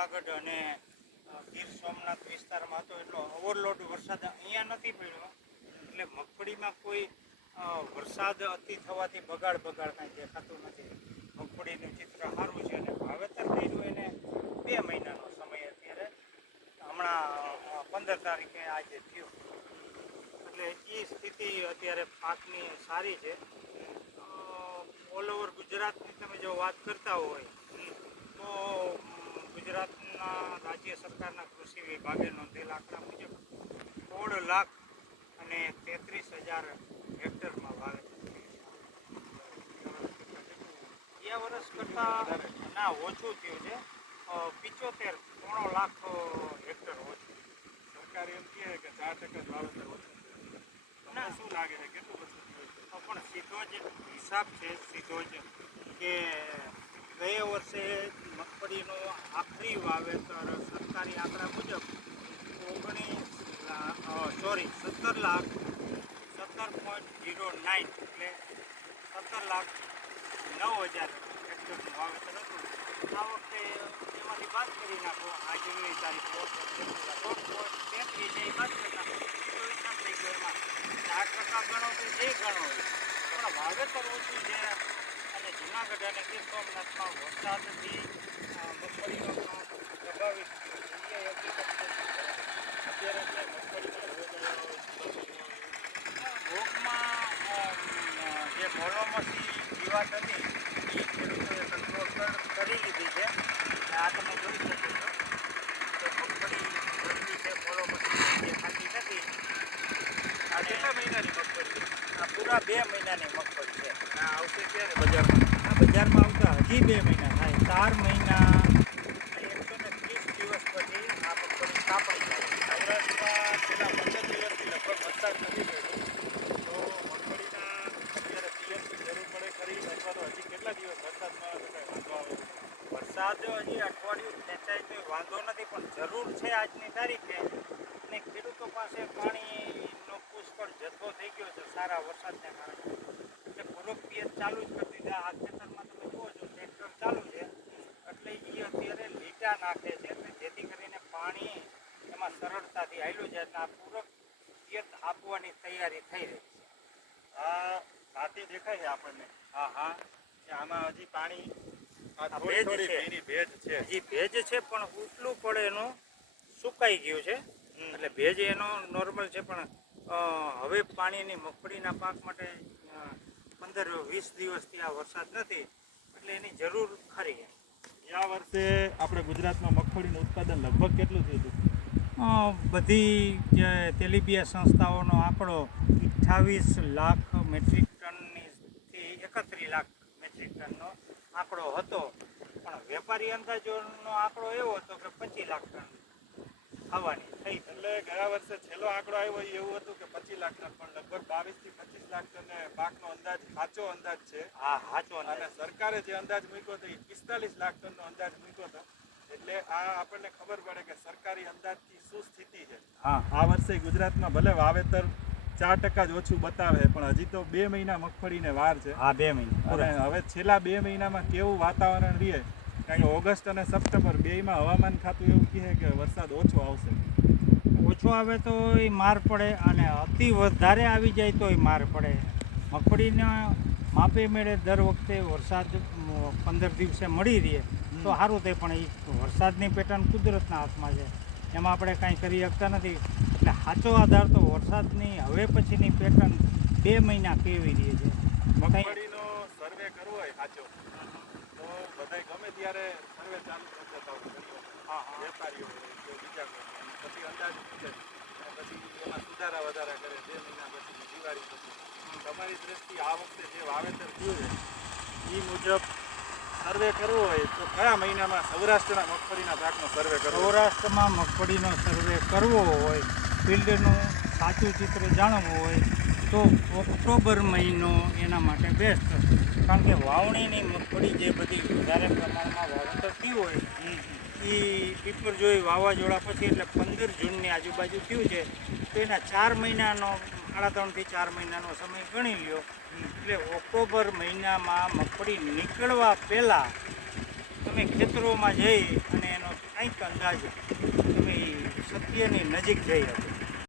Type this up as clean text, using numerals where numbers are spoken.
જુનાગઢ અને ગીર સોમનાથ વિસ્તારમાં હતો એટલો ઓવરલોડ વરસાદ અહીંયા નથી પડ્યો, એટલે મગફળીમાં કોઈ વરસાદ અતિ થવાથી બગાડ કાંઈ દેખાતું નથી. મગફળીનું ચિત્ર સારું છે અને વાવેતર કર્યું એને 2 મહિનાનો સમય અત્યારે હમણાં 15 તારીખે આજે થયું, એટલે એ સ્થિતિ અત્યારે પાકની સારી છે. ઓલ ઓવર ગુજરાતની તમે જો વાત કરતા હોય તો ગુજરાતના રાજ્ય સરકારના કૃષિ વિભાગે નોંધેલા આંકડા મુજબ 16,33,000 હેક્ટરમાં વાવેતર ગયા વર્ષ કરતાં ના ઓછું થયું છે. 75 લાખ હેક્ટર ઓછું. સરકાર એમ કહે કે 4% વાવેતર ઓછું ના શું લાગે છે કેટલું ઓછું થયું? પણ સીધો જ હિસાબ છે, સીધો જ કે ગયા વર્ષે મગફળીનું આખરી વાવેતર સરકારી આંકડા મુજબ 17,09,000 એટલે 17,09,000 હેક્ટરનું વાવેતર હતું. આ વખતે એમાંથી બાદ કરી નાખો, આજની તારીખ 16.33 છે એ બાદ કરી નાખો તો હિસાબ થઈ ગયો. એમાં 4% ગણો કે જે ગણો પણ વાવેતર ઓછું છે અને જુનાગઢ અને ગીર સોમનાથમાં વરસાદથી મગફળીનો પાક પ્રભાવિત થયો. અત્યારે મગફળીમાં રોગમાં જે મોલોમસી જીવાત હતી એ ખેડૂતોએ કંટ્રોલ કરી લીધી છે. આ તમે જોઈ શકો છો કે મગફળી ગરમી છે, મોલોમસી દેખાતી નથી. આ કેટલા મહિનાની મગફળી? આ પૂરા 2 મહિનાની મગફળી છે. આ આવશે ક્યારે બજારમાં? આ બજારમાં આવતા હજી 2 મહિના થાય. 4 મહિના 130 દિવસ પછી આ મગફળી કાપડી જાય. સૌરાષ્ટ્રમાં છેલ્લા 15 દિવસથી લગભગ વરસાદ નથી પડ્યો, તો મગફળીના અત્યારે પિયતની જરૂર પડે ખરી અથવા તો હજી કેટલા દિવસ વરસાદ ન આવે તો કંઈ વાંધો આવે? વરસાદ હજી અઠવાડિયું ખેંચાય તો વાંધો નથી, પણ જરૂર છે આજની તારીખે. અને ખેડૂતો પાસે પાણીનો પુષ્કળ જથ્થો થઈ ગયો છે સારા વરસાદને કારણે, એટલે પૂરક પિયત ચાલુ જ કરી દીધા. આ ખેતરમાં તમે જુઓ છો ટ્રેક્ટર ચાલુ છે એટલે એ અત્યારે લીટા નાખે છે, એટલે જેથી કરીને પાણી એમાં સરળતાથી હાલ્યું જાય. એટલે આ પૂરક પિયત આપવાની તૈયારી થઈ રહી છે. આ માટી દેખાય છે આપણને. હા કે આમાં હજી પાણી આ થોડી ભેજ છે. ભીની ભેજ છે. હજી ભેજ છે પણ ઉટલું પડે એનું સુકાઈ ગયું છે, એટલે ભેજ એનો નોર્મલ છે. પણ હવે પાણીની મગફળીના પાક માટે 15-20 દિવસથી આ વરસાદ નથી, એટલે એની જરૂર ખરી. ગયા વર્ષે આપણે ગુજરાતમાં મગફળીનું ઉત્પાદન લગભગ કેટલું થયું હતું? બધી જે તેલીબિયા સંસ્થાઓનો આંકડો 28 લાખ મેટ્રિક ટનથી 31 લાખ મેટ્રિક ટનનો આંકડો હતો, પણ વેપારી અંદાજોનો આંકડો એવો હતો કે 25 લાખ ટન આવવાની થઈ. એટલે ગયા વર્ષે છેલ્લો આંકડો આવ્યો એવું હતું કે 25 લાખ ટન, પણ લગભગ 22 થી 25 લાખ ટન પાકનો અંદાજ સાચો અંદાજ છે. હા, સાચો. અને સરકારે જે અંદાજ મૂક્યો હતો એ 45 લાખ ટનનો અંદાજ મૂક્યો હતો. એટલે આ આપણને ખબર પડે કે સરકારી અંદાજથી શું સ્થિતિ છે. હા, આ વર્ષે ગુજરાતમાં ભલે વાવેતર 4% જ ઓછું બતાવે, પણ હજી તો 2 મહિના મગફળીને વાર છે. હા, 2 મહિના. અને હવે છેલ્લા 2 મહિનામાં કેવું વાતાવરણ રહે, કારણ કે ઓગસ્ટ અને સપ્ટેમ્બર બેયમાં હવામાન ખાતું એવું કહે કે વરસાદ ઓછો આવશે. ઓછો આવે તો એ માર પડે અને અતિ વધારે આવી જાય તો માર પડે. મગફળીના માપે મેળે દર વખતે વરસાદ 15 દિવસે મળી રહે તો સારું થાય, પણ એ વરસાદની પેટર્ન કુદરતના હાથમાં છે, એમાં આપણે કાંઈ કરી શકતા નથી. એટલે સાચો આધાર તો વરસાદની હવે પછીની પેટર્ન 2 મહિના કેવી રહે છે. મગફળીનો સર્વે કરવો હોય સાચો તો બધાય ગમે ત્યારે સર્વે ચાલુ કરી દેતા હોય. વેપારીઓ કે બીજા કોઈ પછી અંદાજ મૂકે અને પછી એમાં સુધારા વધારા કરે 2 મહિના પછી દિવાળી પછી. તમારી દ્રષ્ટિએ આ વખતે જે વાવેતર થયું છે એ મુજબ સર્વે કરવો હોય તો કયા મહિનામાં સૌરાષ્ટ્રના મગફળીના પાકનો સર્વે કરવો? સૌરાષ્ટ્રમાં મગફળીનો સર્વે કરવો હોય, ફિલ્ડનું સાચું ચિત્ર જાણવું હોય તો ઓક્ટોબર મહિનો એના માટે બેસ્ટ, કારણ કે વાવણીની મગફળી જે બધી વધારે પ્રમાણમાં વાવેતર થયું હોય એ પીપરજોઈ વાવાઝોડા પછી એટલે 15 જૂનની આજુબાજુ થયું છે, તો એના 4 મહિનાનો 3.5 થી 4 મહિનાનો સમય ગણી લ્યો. એટલે ઓક્ટોબર મહિનામાં મગફળી નીકળવા પહેલાં તમે ખેતરોમાં જઈ અને એનો કંઈક અંદાજ તમે ઈ સત્યની નજીક જઈ શકો.